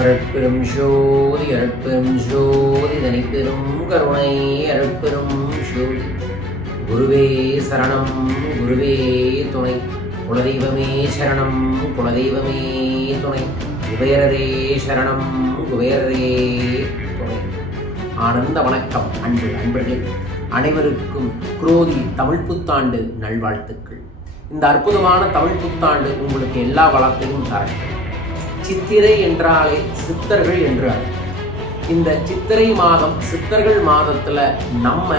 அருட்பெரும் ஜோதி அருட்பெரும் ஜோதி தனிப்பெரும் கருணை அருட்பெரும் ஜோதி. குருவே சரணம் குருவே துணை, குலதெய்வமே சரணம் குலதெய்வமே துணை, குபேரரே சரணம் குபேரரே துணை. ஆனந்த வணக்கம் அன்பர்களே, அனைவருக்கும் குரோதி தமிழ் புத்தாண்டு நல்வாழ்த்துக்கள். இந்த அற்புதமான தமிழ் புத்தாண்டு உங்களுக்கு எல்லா வளத்தையும் தரட்டும். சித்திரை என்றாலே சித்தர்கள் என்றார். இந்த சித்திரை மாதம், சித்தர்கள் மாதத்துல நம்ம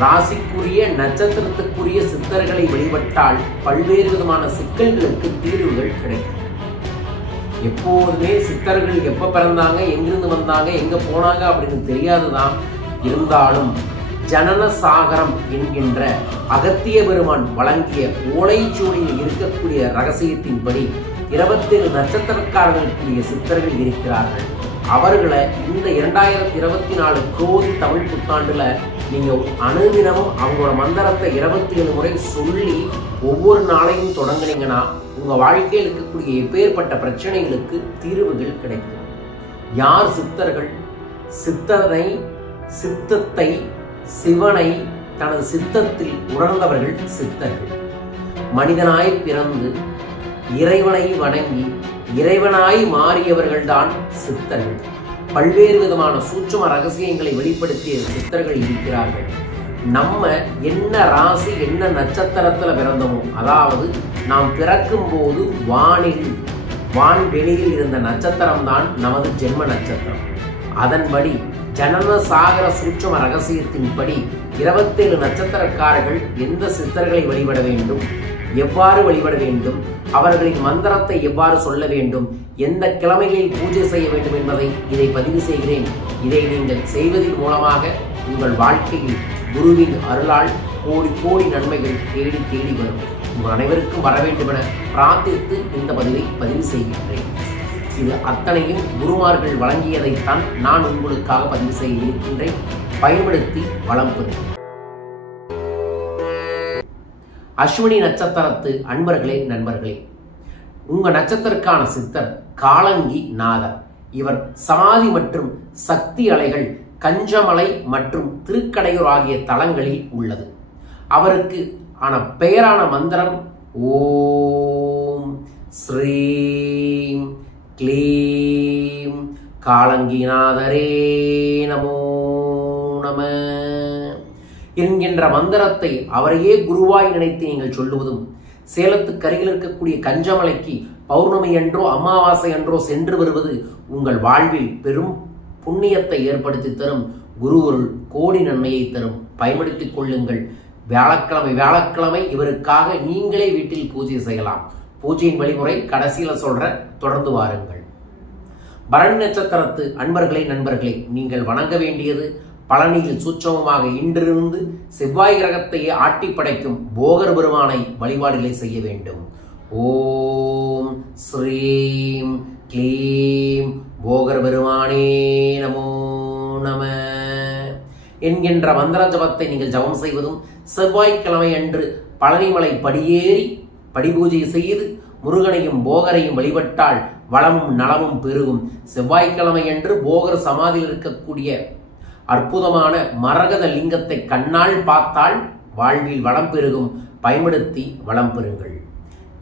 ராசிக்குரிய நட்சத்திரத்துக்குரிய சித்தர்களை வழிபட்டால் பல்வேறு விதமான சிக்கல்களுக்கு தீர்வுகள் கிடைக்கும். எப்போதுமே சித்தர்கள் எப்ப பிறந்தாங்க, எங்கிருந்து வந்தாங்க, எங்க போனாங்க அப்படின்னு தெரியாதுதான். இருந்தாலும் ஜனன சாகரம் என்கின்ற அகத்திய பெருமான் வழங்கிய ஓலைச்சுவடியில் இருக்கக்கூடிய ரகசியத்தின்படி 27 நட்சத்திரக்காரர்களுக்குரிய சித்தர்கள் இருக்கிறார்கள். அவர்களை இந்த 2024 குரோதி தமிழ் புத்தாண்டுல நீங்க அனுதினமும் அவங்களோட மந்திரத்தை 27 முறை சொல்லி ஒவ்வொரு நாளையும் தொடங்குனீங்கன்னா உங்க வாழ்க்கையில் இருக்கக்கூடிய எப்பேற்பட்ட பிரச்சனைகளுக்கு தீர்வுகள் கிடைக்கும். யார் சித்தர்கள்? சித்தத்தை சிவனை தனது சித்தத்தில் உணர்ந்தவர்கள் சித்தர்கள். மனிதனாய் பிறந்து இறைவனை வணங்கி இறைவனாய் மாறியவர்கள்தான் சித்தர்கள். பல்வேறு விதமான சூட்சும ரகசியங்களை வெளிப்படுத்திய சித்தர்கள் இருக்கிறார்கள். நம்ம என்ன ராசி என்ன நட்சத்திரத்துல பிறந்தோமோ, அதாவது நாம் பிறக்கும் போது வான்வெளியில் இருந்த நட்சத்திரம் தான் நமது ஜென்ம நட்சத்திரம். அதன்படி ஜனன சாகர சூட்சும ரகசியத்தின்படி 27 நட்சத்திரக்காரர்கள் எந்த சித்தர்களை வழிபட வேண்டும், எவ்வாறு வழிபட வேண்டும், அவர்களின் மந்திரத்தை எவ்வாறு சொல்ல வேண்டும், எந்த கிழமைகளில் பூஜை செய்ய வேண்டும் என்பதை இதை பதிவு செய்கிறேன். இதை நீங்கள் செய்வதன் மூலமாக உங்கள் வாழ்க்கையில் குருவின் அருளால் கோடி கோடி நன்மைகள் தேடி தேடி வரும். உங்கள் அனைவருக்கும் வர வேண்டும் என பிரார்த்தித்து இந்த பதிவு செய்கின்றேன். இது அத்தனையும் குருமார்கள் வழங்கியதைத்தான் நான் உங்களுக்காக பதிவு செய்ய இருக்கின்றேன். பயன்படுத்தி வளம் பெறும். அஸ்வினி நட்சத்திரத்து அன்பர்களே நண்பர்களே, உங்க நட்சத்திரக்கான சித்தர் காலங்கி நாதர். இவர் சமாதி மற்றும் சக்தி அலைகள் கஞ்சமலை மற்றும் திருக்கடையூர் ஆகிய தலங்களில் உள்ளது. அவருக்கு ஆன பெயரான மந்திரம் ஓம் ஸ்ரீம் க்ளீம் காலங்கிநாதரே நமோ நம என்கின்ற மந்திரத்தை அவரையே குருவாய் நினைத்து நீங்கள் சொல்லுவதும், சேலத்துக்கு அருகில் இருக்கக்கூடிய கஞ்சமலைக்கு பௌர்ணமி என்றோ அமாவாசை என்றோ சென்று வருவது உங்கள் வாழ்வில் பெரும் புண்ணியத்தை ஏற்படுத்தி தரும். குருவருள் கோடி நன்மையை தரும். பயன்படுத்திக் கொள்ளுங்கள். வியாழக்கிழமை இவருக்காக நீங்களே வீட்டில் பூஜை செய்யலாம். பூஜையின் வழிமுறை கடைசியில சொல்ற, தொடர்ந்து வாருங்கள். பரணி நட்சத்திரத்து அன்பர்களே நண்பர்களே, நீங்கள் வணங்க வேண்டியது பழனியில் சூட்சமமாக இன்றிருந்து செவ்வாய் கிரகத்தையே ஆட்டி படைக்கும் போகர் பெருமானை வழிபாடுகளை செய்ய வேண்டும். ஓம் ஸ்ரீம் க்ளீம் போகர் பெருமானே நமோ நம என்கின்ற மந்திர ஜபத்தை நீங்கள் ஜபம் செய்வதும், செவ்வாய்க்கிழமை அன்று பழனிமலை படியேறி படிபூஜை செய்து முருகனையும் போகரையும் வழிபட்டால் வளமும் நலமும் பெருகும். செவ்வாய்க்கிழமை அன்று போகர் சமாதியில் இருக்கக்கூடிய அற்புதமான மரகத லிங்கத்தை கண்ணால் பார்த்தால் வாழ்வில் வளம் பெருகும். பயன்படுத்தி வளம் பெறுங்கள்.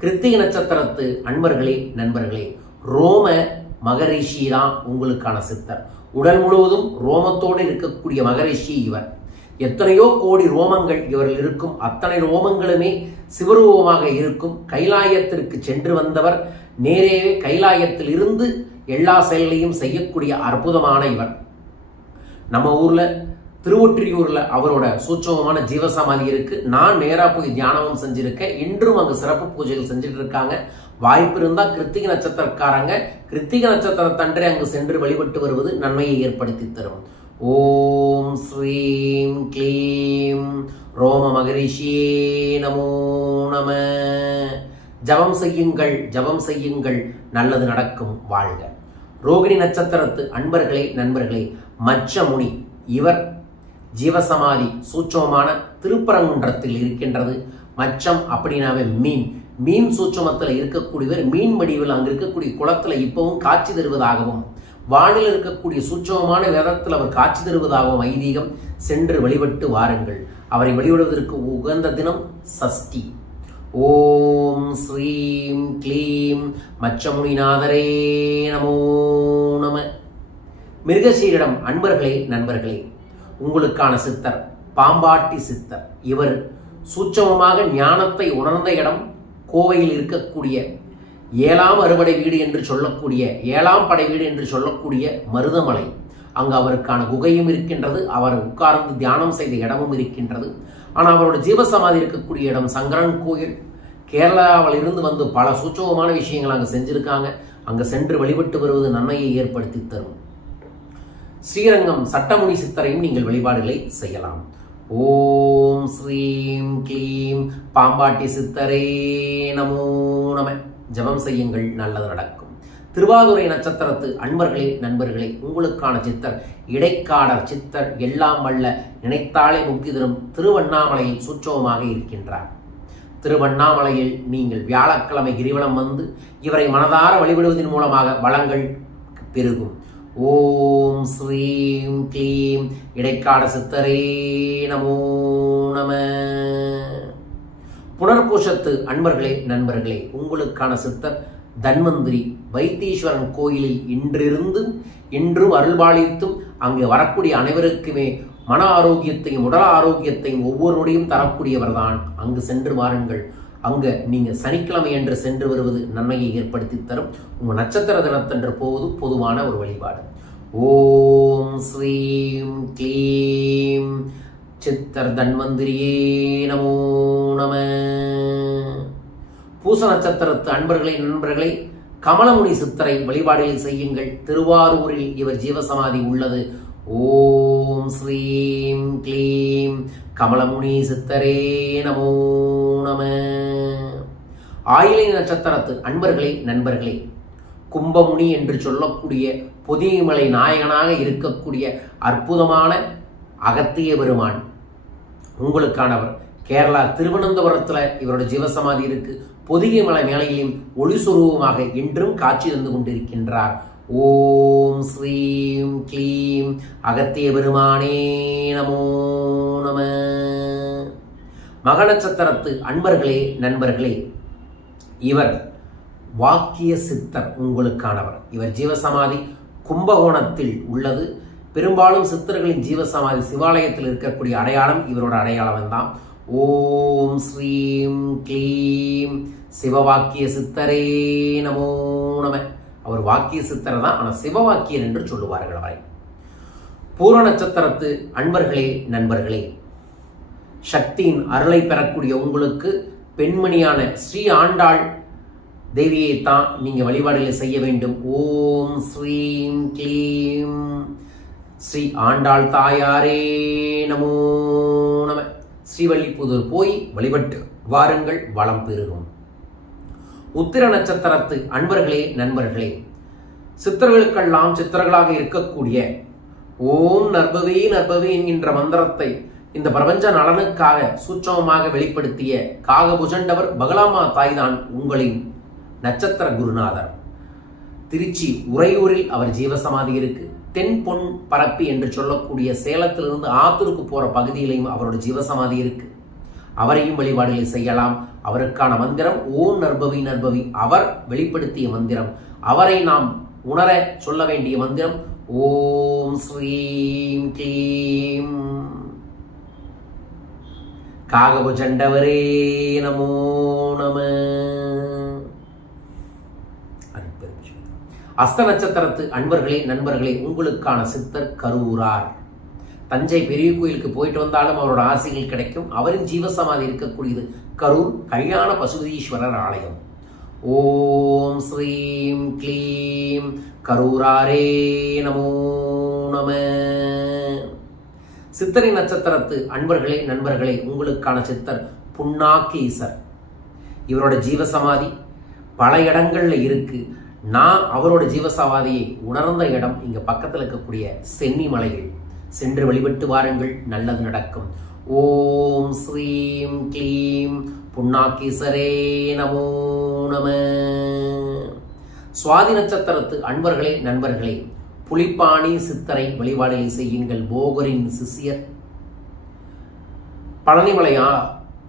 கிருத்திகை நட்சத்திரத்து அன்பர்களே நண்பர்களே, ரோம மகரிஷி தான் உங்களுக்கான சித்தர். உடல் முழுவதும் ரோமத்தோடு இருக்கக்கூடிய மகரிஷி இவர். எத்தனையோ கோடி ரோமங்கள் இவரில் இருக்கும். அத்தனை ரோமங்களுமே சிவரூபமாக இருக்கும். கைலாயத்திற்கு சென்று வந்தவர். நேரே கைலாயத்தில் இருந்து எல்லா செயலையும் செய்யக்கூடிய அற்புதமான இவர். நம்ம ஊர்ல திருவொற்றியூர்ல அவரோட சூட்சமமான ஜீவசமாதி இருக்கு. நான் நேரா போய் தியானமும் செஞ்சிருக்கேன். இன்றும் அங்கு சிறப்பு பூஜைகள் செஞ்சுட்டு இருக்காங்க. வாய்ப்பு இருந்தா கிருத்திகை நட்சத்திரக்காரங்க கிருத்திகை நட்சத்திரத்தன்றே அங்கு சென்று வழிபட்டு வருவது நன்மையை ஏற்படுத்தி தரும். ஓம் ஸ்ரீம் க்ளீம் ரோம மகரிஷியே நமோ நம. ஜபம் செய்யுங்கள், நல்லது நடக்கும். வாழ்க. ரோகிணி நட்சத்திரத்து அன்பர்களே நண்பர்களே, மச்சமுனி இவர் ஜீவசமாதி சூட்சமமான திருப்பரங்குன்றத்தில் இருக்கின்றது. மச்சம் அப்படின்னாவே மீன். மீன் சூட்சுமத்தில் இருக்கக்கூடியவர் மீன் வடிவில் அங்கு இருக்கக்கூடிய குளத்தில் இப்பவும் காட்சி தருவதாகவும் வானில் இருக்கக்கூடிய சூட்சமமான வேதத்தில் அவர் காட்சி தருவதாகவும் ஐதீகம். சென்று வழிபட்டு வாருங்கள். அவரை வழிபடுவதற்கு உகந்த தினம் சஷ்டி. ஓம் ஸ்ரீம் க்ளீம் மச்சமுனிநாதரே நமோ நம. மிருகசீரிடம் அன்பர்களே நண்பர்களே, உங்களுக்கான சித்தர் பாம்பாட்டி சித்தர். இவர் சூட்சமமாக ஞானத்தை உணர்ந்த இடம் கோவையில் இருக்கக்கூடிய 7ஆம் அறுபடை வீடு என்று சொல்லக்கூடிய 7ஆம் படை வீடு என்று சொல்லக்கூடிய மருதமலை. அங்கு அவருக்கான குகையும் இருக்கின்றது. அவர் உட்கார்ந்து தியானம் செய்த இடமும் இருக்கின்றது. ஆனால் அவரோட ஜீவசமாதி இருக்கக்கூடிய இடம் சங்கரன் கோயில். கேரளாவில் இருந்து வந்து பல சூட்சமமான விஷயங்கள் அங்கே செஞ்சுருக்காங்க. அங்கே சென்று வழிபட்டு வருவது நன்மையை ஏற்படுத்தி தரும். ஸ்ரீரங்கம் சட்டமுனி சித்தரையும் நீங்கள் வழிபாடுகளை செய்யலாம். ஓம் ஸ்ரீம் க்ளீம் பாம்பாட்டி சித்தரே நமோ நம. ஜபம் செய்யுங்கள், நல்லது நடக்கும். திருவாதுரை நட்சத்திரத்து அன்பர்களே நண்பர்களே, உங்களுக்கான சித்தர் இடைக்காடர் சித்தர். எல்லாம் வல்ல நினைத்தாலே முக்தி தரும் திருவண்ணாமலையில் சூட்சமமாக இருக்கின்றார். திருவண்ணாமலையில் நீங்கள் வியாழக்கிழமை கிரிவலம் வந்து இவரை மனதார வழிபடுவதன் மூலமாக வளங்கள் பெருகும். ஓம் ஸ்ரீம் க்ளீம் இடைக்காட சித்தரே நமோ நம. புனர்பூசத்து அன்பர்களே நண்பர்களே, உங்களுக்கான சித்தர் தன்வந்திரி. வைத்தீஸ்வரன் கோயிலில் இன்றும் அருள்பாலித்தும் அங்கு வரக்கூடிய அனைவருக்குமே மன ஆரோக்கியத்தையும் உடல் ஆரோக்கியத்தையும் ஒவ்வொருவரையும் தரக்கூடியவர் தான். அங்கு சென்று வாருங்கள். அங்கே நீங்கள் சனிக்கிழமை என்று சென்று வருவது நன்மையை ஏற்படுத்தி தரும். உங்கள் நட்சத்திர தினத்தன்று போவது பொதுவான ஒரு வழிபாடு. ஓம் ஸ்ரீம் க்ளீம் சித்தர் தன்வந்திரியே நமோ நம. பூச நட்சத்திரத்து அன்பர்களே நண்பர்களே, கமலமுனி சித்தரை வழிபாடுகள் செய்யுங்கள். திருவாரூரில் இவர் ஜீவசமாதி உள்ளது. ஓம் ஸ்ரீம் க்ளீம் கமலமுனி சித்தரே நமோ நம. ஆயிலை நட்சத்திரத்து அன்பர்களே நண்பர்களே, கும்பமுனி என்று சொல்லக்கூடிய பொதிகைமலை நாயகனாக இருக்கக்கூடிய அற்புதமான அகத்திய பெருமான் உங்களுக்கானவர். கேரளா திருவனந்தபுரத்தில் இவரோட ஜீவசமாதி இருக்கு. பொதிகைமலை மேலையிலும் ஒளி சுரூபமாக இன்றும் காட்சி தந்து கொண்டிருக்கின்றார். ஓம் ஸ்ரீம் க்ளீம் அகத்திய பெருமானே நமோ நம. மக நட்சத்திரத்து அன்பர்களே நண்பர்களே, இவர் வாக்கிய சித்தர் உங்களுக்கானவர். இவர் ஜீவசமாதி கும்பகோணத்தில் உள்ளது. பெரும்பாலும் சித்தர்களின் ஜீவசமாதி சிவாலயத்தில் இருக்கக்கூடிய அடையாளம் இவரோட அடையாளம் தான். ஓம் ஸ்ரீம் க்ளீம் சிவவாக்கிய சித்தரே நமோ நம. அவர் வாக்கிய சித்தர் தான், ஆனால் சிவவாக்கியர் என்று சொல்லுவார்கள் அவரை. பூர நட்சத்திரத்து அன்பர்களே நண்பர்களே, சக்தியின் அருளை பெறக்கூடிய உங்களுக்கு பெண்மணியான ஸ்ரீ ஆண்டாள் தேவியை தான் நீங்கள் வழிபாடுகளை செய்ய வேண்டும். ஓம் ஸ்ரீம் க்ளீம் ஸ்ரீ ஆண்டாள் தாயாரே நமோ நம. ஸ்ரீவல்லிபுதூர் போய் வழிபட்டு வாருங்கள், வளம் பெருகும். உத்திர நட்சத்திரத்து அன்பர்களே நண்பர்களே, சித்தர்களுக்கெல்லாம் சித்தர்களாக இருக்கக்கூடிய ஓம் நற்பவே நற்பவே என்கின்ற மந்திரத்தை இந்த பிரபஞ்ச நலனுக்காக சூட்சமமாக வெளிப்படுத்திய காகபுஜண்டவர் பகலாமா தாய்தான் உங்களின் நட்சத்திர குருநாதர். திருச்சி உறையூரில் அவர் ஜீவசமாதி இருக்கு. தென்பொன் பரப்பி என்று சொல்லக்கூடிய சேலத்திலிருந்து ஆத்தூருக்கு போற பகுதியிலையும் அவரோட ஜீவசமாதி இருக்கு. அவரையும் வழிபாடுகளை செய்யலாம். அவருக்கான மந்திரம் ஓம் நற்பவி நற்பவி. அவர் வெளிப்படுத்திய மந்திரம், அவரை நாம் உணர சொல்ல வேண்டிய மந்திரம் ஓம் ஸ்ரீம் க்ளீம் காகபுஜண்டவரே நமோ நம. அஸ்த நட்சத்திரத்து அன்பர்களே நண்பர்களே, உங்களுக்கான சித்தர் கரூரார். தஞ்சை பெரிய கோயிலுக்கு போயிட்டு வந்தாலும் அவரோட ஆசைகள் கிடைக்கும். அவரின் ஜீவசமாதி இருக்கக்கூடியது கரூர் கல்யாண பசுபதீஸ்வரர் ஆலயம். ஓம் ஸ்ரீம் க்ளீம் கரூராரே நமோ நம. சித்திரை நட்சத்திரத்து அன்பர்களே நண்பர்களே, உங்களுக்கான சித்தர் புன்னாக்கீசர். இவரோட ஜீவசமாதி பல இடங்கள்ல இருக்கு. நான் அவரோட ஜீவசமாதியை உணர்ந்த இடம் இங்க பக்கத்தில் இருக்கக்கூடிய சென்னி மலைகள். சென்று வழிபட்டு வாருங்கள், நல்லது நடக்கும். ஓம் ஸ்ரீம் க்ளீம் புண்ணாக்கீசரே நமோ நம. சுவாதி நட்சத்திரத்து அன்பர்களே நண்பர்களே, புலிப்பாணி சித்தரை வழிபாடுகளை செய்யுங்கள். போகரின் சிஷ்யர். பழனிமலையா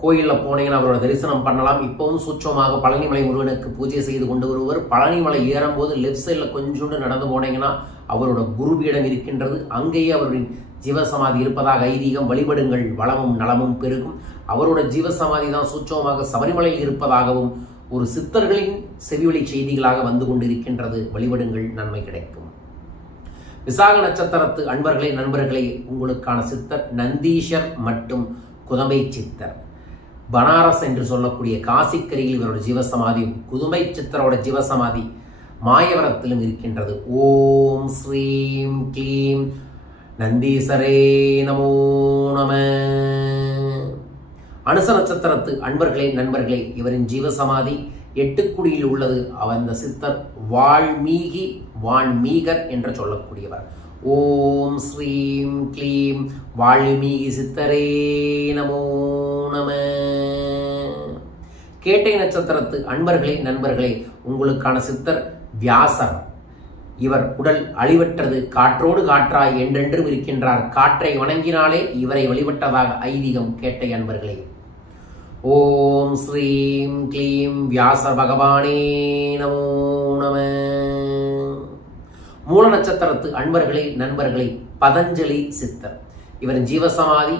கோயிலில் போனீங்கன்னா அவரோட தரிசனம் பண்ணலாம். இப்பவும் சூட்சமாக பழனிமலை முருகனுக்கு பூஜை செய்து கொண்டு வருவர். பழனிமலை ஏறும்போது லெஃப்ட் சைடில் கொஞ்சோண்டு நடந்து போனீங்கன்னா அவரோட குருபீடம் இருக்கின்றது. அங்கேயே அவருடைய ஜீவசமாதி இருப்பதாக ஐதீகம். வழிபடுங்கள், வளமும் நலமும் பெருகும். அவரோட ஜீவசமாதி தான் சூட்சமாக சபரிமலையில் இருப்பதாகவும் ஒரு சித்தர்களின் செவிவழி செய்திகளாக வந்து கொண்டிருக்கின்றது. வழிபடுங்கள், நன்மை கிடைக்கும். விசாக நட்சத்திரத்து அன்பர்களே நண்பர்களே, உங்களுக்கான சித்தர் நந்தீஷர் மற்றும் குதம்பை சித்தர். பனாரஸ் என்று சொல்லக்கூடிய காசிக்கரையில் இவரோட ஜீவசமாதியும் குதும்பை சித்தரோட ஜீவசமாதி மாயவரத்திலும் இருக்கின்றது. ஓம் ஸ்ரீம் க்ளீம் நந்தீசரே நமோ நம. அனுச நட்சத்திரத்து அன்பர்களே நண்பர்களே, இவரின் ஜீவசமாதி எட்டுக்குடியில் உள்ளது. அந்த சித்தர் வால்மீகர் என்று சொல்லக்கூடியவர். ஓம் ஸ்ரீம் க்ளீம் வால்மீகி சித்தரே நமோ நம. கேட்டை நட்சத்திரத்து அன்பர்களே நண்பர்களே, உங்களுக்கான சித்தர் வியாசர். இவர் உடல் அழிவற்றது, காற்றோடு காற்றாய் என்றென்றும் இருக்கின்றார். காற்றை வணங்கினாலே இவரை வழிபட்டதாக ஐதீகம். கேட்டை அன்பர்களே. ஓம் ஸ்ரீம் க்ளீம் வியாச பகவானே நமோ நம. மூல நட்சத்திரத்து அன்பர்களே நண்பர்களே, பதஞ்சலி சித்தர். இவரின் ஜீவசமாதி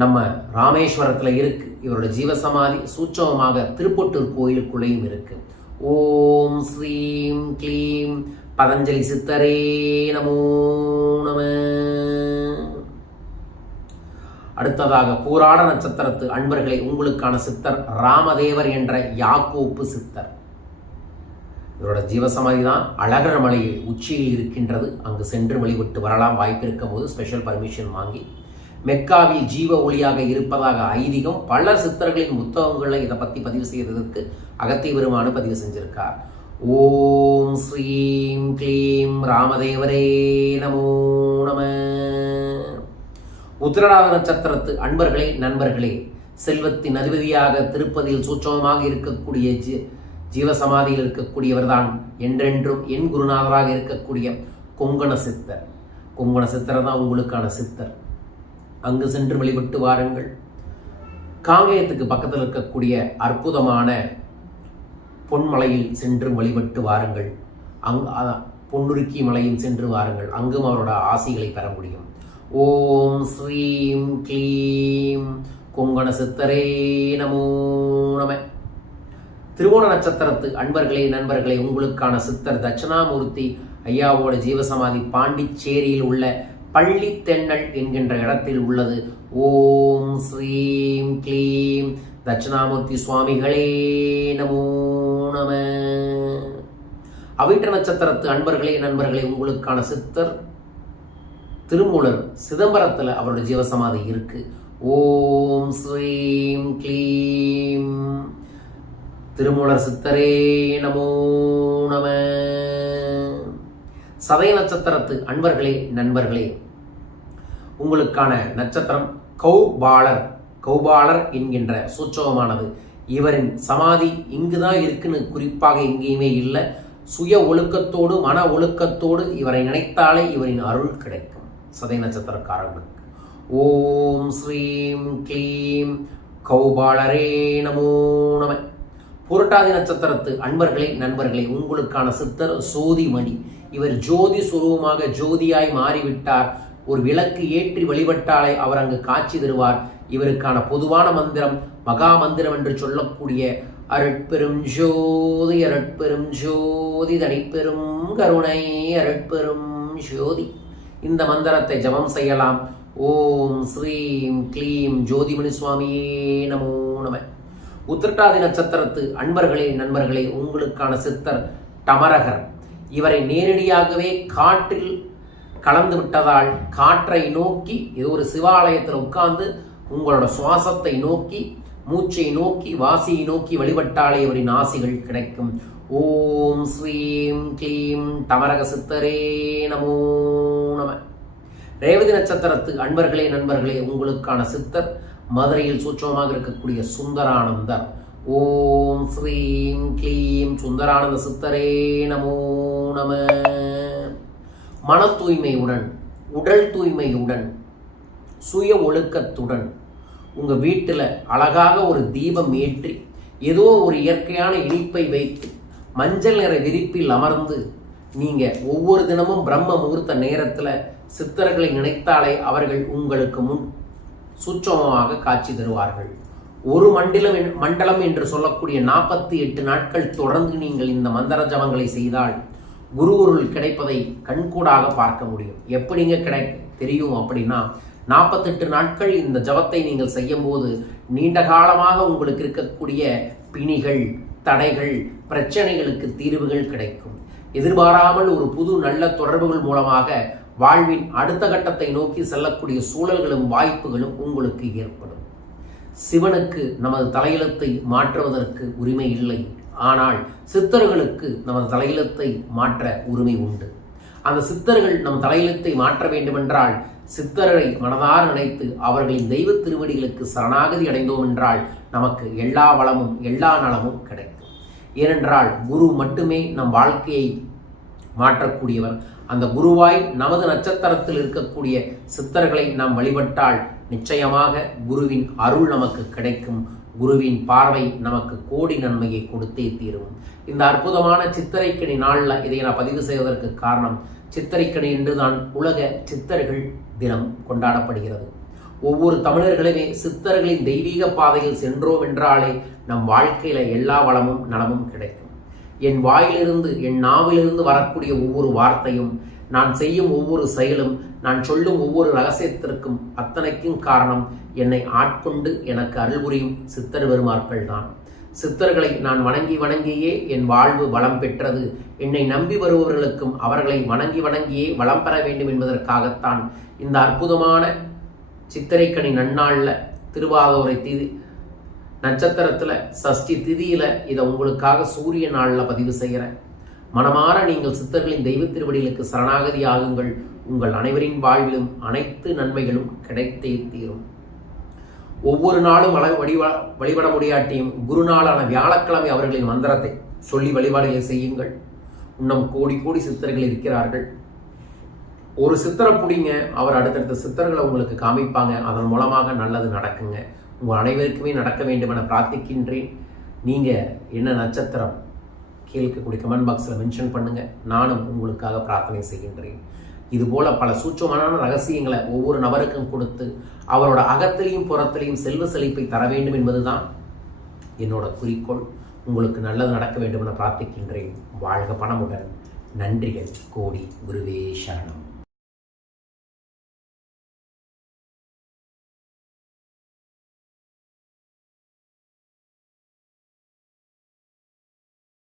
நம்ம ராமேஸ்வரத்தில் இருக்கு. இவரோட ஜீவசமாதி சூட்சமமாக திருப்பட்டூர் கோயிலுக்குள்ளேயும் இருக்கு. ஓம் ஸ்ரீம் க்ளீம் பதஞ்சலி சித்தரே நமோ நம. அடுத்ததாக பூராட நட்சத்திரத்து அன்பர்களே, உங்களுக்கான சித்தர் ராமதேவர் என்ற யாக்கோப்பு சித்தர். இவரோட ஜீவசமாதி தான் அழகர் மலையில் உச்சியில் இருக்கின்றது. அங்கு சென்று வழிபட்டு வரலாம். வாய்ப்பு இருக்கும் போது ஸ்பெஷல் பர்மிஷன் வாங்கி. மெக்காவில் ஜீவ ஒளியாக இருப்பதாக ஐதீகம். பல சித்தர்களின் புத்தகங்களில் இதை பற்றி பதிவு செய்ததற்கு அகத்திய பெருமானு பதிவு செஞ்சிருக்கார். ஓம் ஸ்ரீம் க்ளீம் ராமதேவரே நமோ நம. உத்திரடாத நட்சத்திரத்து அன்பர்களே நண்பர்களே, செல்வத்தின் அதிபதியாக திருப்பதியில் சூட்சமமாக இருக்கக்கூடிய ஜீவசமாதியில் இருக்கக்கூடியவர் தான் என்றென்றும் என் குருநாதராக இருக்கக்கூடிய கொங்கண சித்தர். கொங்கண சித்தர் தான் உங்களுக்கான சித்தர். அங்கு சென்று வழிபட்டு வாருங்கள். காங்கேயத்துக்கு பக்கத்தில் இருக்கக்கூடிய அற்புதமான பொன்மலையில் சென்று வழிபட்டு வாருங்கள். பொன்னுருக்கி மலையும் சென்று வாருங்கள். அங்கும் அவரோட ஆசிகளை பெற முடியும். ஓம் ஸ்ரீம் க்ளீம் கொங்கண சித்தரே நமோ நம. திருவோண நட்சத்திரத்து அன்பர்களே நண்பர்களே, உங்களுக்கான சித்தர் தட்சிணாமூர்த்தி ஐயாவோட ஜீவசமாதி பாண்டிச்சேரியில் உள்ள பள்ளித்தென்னல் என்கின்ற இடத்தில் உள்ளது. ஓம் ஸ்ரீம் க்ளீம் தட்சிணாமூர்த்தி சுவாமிகளே நமோ நம. அவிட்ட நட்சத்திரத்து அன்பர்களே நண்பர்களே, உங்களுக்கான சித்தர் திருமூலர். சிதம்பரத்தில் அவரோட ஜீவசமாதி இருக்கு. ஓம் ஸ்ரீம் க்ளீம் திருமூலர் சித்தரே நமோ நம. சதய நட்சத்திரத்து அன்பர்களே நண்பர்களே, உங்களுக்கான நட்சத்திரம் கௌபாலர் என்கின்ற சூட்சமானது. இவரின் சமாதி இங்குதான் இருக்குன்னு குறிப்பாக எங்கேயுமே இல்லை. சுய ஒழுக்கத்தோடு மன ஒழுக்கத்தோடு இவரை நினைத்தாலே இவரின் அருள் கிடைக்கும். சதய நட்சத்திரக்காரர்களுக்கு ஓம் ஸ்ரீம் க்ளீம் கௌபாலரே நமோ நம. புரட்டாதி நட்சத்திரத்து அன்பர்களே நண்பர்களே, உங்களுக்கான சித்தர் சோதிமணி. இவர் ஜோதி சுரூபமாக ஜோதியாய் மாறிவிட்டார். ஒரு விளக்கு ஏற்றி வழிபட்டாலே அவர் அங்கு காட்சி தருவார். இவருக்கான பொதுவான மந்திரம் மகா மந்திரம் என்று சொல்லக்கூடிய அருட்பெரும் ஜோதி அருட்பெரும் ஜோதி தனிப்பெரும் கருணை அருட்பெரும் ஜோதி. இந்த மந்திரத்தை ஜபம் செய்யலாம். ஓம் ஸ்ரீம் க்ளீம் ஜோதிமணி சுவாமியே நமோ நம. உத்திரட்டாதி நட்சத்திரத்து அன்பர்களே நண்பர்களே, உங்களுக்கான சித்தர் டமரகர். இவரை நேரடியாகவே காற்றில் கலந்து விட்டதால் காற்றை நோக்கி ஏதோ ஒரு சிவாலயத்தில் உட்கார்ந்து உங்களோட சுவாசத்தை நோக்கி மூச்சை நோக்கி வாசியை நோக்கி வழிபட்டாலே இவரின் ஆசிகள் கிடைக்கும். ஓம் ஸ்ரீம் க்ளீம் டமரக சித்தரே நமோ நம. ரேவதி நட்சத்திரத்து அன்பர்களே நண்பர்களே, உங்களுக்கான சித்தர் மதுரையில் சூட்சமாக இருக்கக்கூடிய சுந்தரானந்தர். ஓம் ஸ்ரீம் க்ளீம் சுந்தரானந்த சித்தரே நமோ நம. மன தூய்மையுடன், உடல் தூய்மையுடன், சுய ஒழுக்கத்துடன் உங்கள் வீட்டில் அழகாக ஒரு தீபம் ஏற்றி ஏதோ ஒரு இயற்கையான இனிப்பை வைத்து மஞ்சள் நிற விரிப்பில் அமர்ந்து நீங்கள் ஒவ்வொரு தினமும் பிரம்ம முகூர்த்த நேரத்தில் சித்தர்களை நினைத்தாலே அவர்கள் உங்களுக்கு முன் சூட்சமமாக காட்சி தருவார்கள். ஒரு மண்டலம் என்று சொல்லக்கூடிய 48 நாட்கள் தொடர்ந்து நீங்கள் இந்த மந்திர ஜபங்களை செய்தால் குருவருள் கிடைப்பதை கண்கூடாக பார்க்க முடியும். எப்படிங்க தெரியும் அப்படின்னா, 48 நாட்கள் இந்த ஜபத்தை நீங்கள் செய்யும் போது நீண்ட காலமாக உங்களுக்கு இருக்கக்கூடிய பிணிகள், தடைகள், பிரச்சனைகளுக்கு தீர்வுகள் கிடைக்கும். எதிர்பாராமல் ஒரு புது நல்ல தொடர்புகள் மூலமாக வாழ்வின் அடுத்த கட்டத்தை நோக்கி செல்லக்கூடிய சூழல்களும் வாய்ப்புகளும் உங்களுக்கு ஏற்படும். சிவனுக்கு நமது தலையெழுத்தை மாற்றுவதற்கு உரிமை இல்லை, ஆனால் சித்தர்களுக்கு நமது தலையெழுத்தை மாற்ற உரிமை உண்டு. அந்த சித்தர்கள் நம் தலையெழுத்தை மாற்ற வேண்டுமென்றால் சித்தரை மனதார நினைத்து அவர்களின் தெய்வ திருவடிகளுக்கு சரணாகதி அடைந்தோம் என்றால் நமக்கு எல்லா வளமும் எல்லா நலமும் கிடைக்கும். ஏனென்றால் குரு மட்டுமே நம் வாழ்க்கையை மாற்றக்கூடியவர். அந்த குருவாய் நமது நட்சத்திரத்தில் இருக்கக்கூடிய சித்தர்களை நாம் வழிபட்டால் நிச்சயமாக குருவின் அருள் நமக்கு கிடைக்கும். குருவின் பார்வை நமக்கு கோடி நன்மையை கொடுத்தே தீரும். இந்த அற்புதமான சித்திரைக்கணி நாளில் இதை நான் பதிவு செய்வதற்கு காரணம், சித்திரைக்கணி என்றுதான் உலக சித்தர்கள் தினம் கொண்டாடப்படுகிறது. ஒவ்வொரு தமிழர்களுமே சித்தர்களின் தெய்வீக பாதையில் சென்றோம் என்றாலே நம் வாழ்க்கையில எல்லா வளமும் நலமும் கிடைக்கும். என் வாயிலிருந்து, என் நாவிலிருந்து வரக்கூடிய ஒவ்வொரு வார்த்தையும், நான் செய்யும் ஒவ்வொரு செயலும், நான் சொல்லும் ஒவ்வொரு ரகசியத்திற்கும் அத்தனைக்கும் காரணம் என்னை ஆட்கொண்டு எனக்கு அருள் புரியும் சித்தர் பெருமார்கள் தான். சித்தர்களை நான் வணங்கியே என் வாழ்வு வளம் பெற்றது. என்னை நம்பி வருபவர்களுக்கும் அவர்களை வணங்கியே வளம் பெற வேண்டும் என்பதற்காகத்தான் இந்த அற்புதமான சித்திரைக்கணி நன்னாளில் திருவாதிரை திதி நட்சத்திரத்தில் சஷ்டி திதியில் இதை உங்களுக்காக சூரிய நாளில் பதிவு செய்கிறேன். மனமாற நீங்கள் சித்தர்களின் தெய்வ திருவடிகளுக்கு சரணாகதி ஆகுங்கள். உங்கள் அனைவரின் வாழ்விலும் அனைத்து நன்மைகளும் கிடைத்தே தீரும். ஒவ்வொரு நாளும் வழிபட முடியாட்டியும் குருநாளான வியாழக்கிழமை அவர்களின் மந்திரத்தை சொல்லி வழிபாடுகளை செய்யுங்கள். இன்னும் கோடி சித்தர்கள் இருக்கிறார்கள். ஒரு சித்தரை பிடிங்க, அவர் அடுத்தடுத்த சித்தர்களை உங்களுக்கு காமிப்பாங்க. அதன் மூலமாக நல்லது நடக்குங்க. உங்கள் அனைவருக்குமே நடக்க வேண்டும் என பிரார்த்திக்கின்றேன். நீங்கள் என்ன நட்சத்திரம் கீழ்க்கக்கூடிய கமெண்ட் பாக்ஸில் மென்ஷன் பண்ணுங்கள். நானும் உங்களுக்காக பிரார்த்தனை செய்கின்றேன். இதுபோல பல சூட்சமான ரகசியங்களை ஒவ்வொரு நபருக்கும் கொடுத்து அவரோட அகத்திலையும் புறத்திலையும் செல்வ செழிப்பை தர வேண்டும் என்பதுதான் என்னோட குறிக்கோள். உங்களுக்கு நல்லது நடக்க வேண்டும் என பிரார்த்திக்கின்றேன். வாழ்க பணமுடன். நன்றிகள் கோடி. குருவே சரணம்.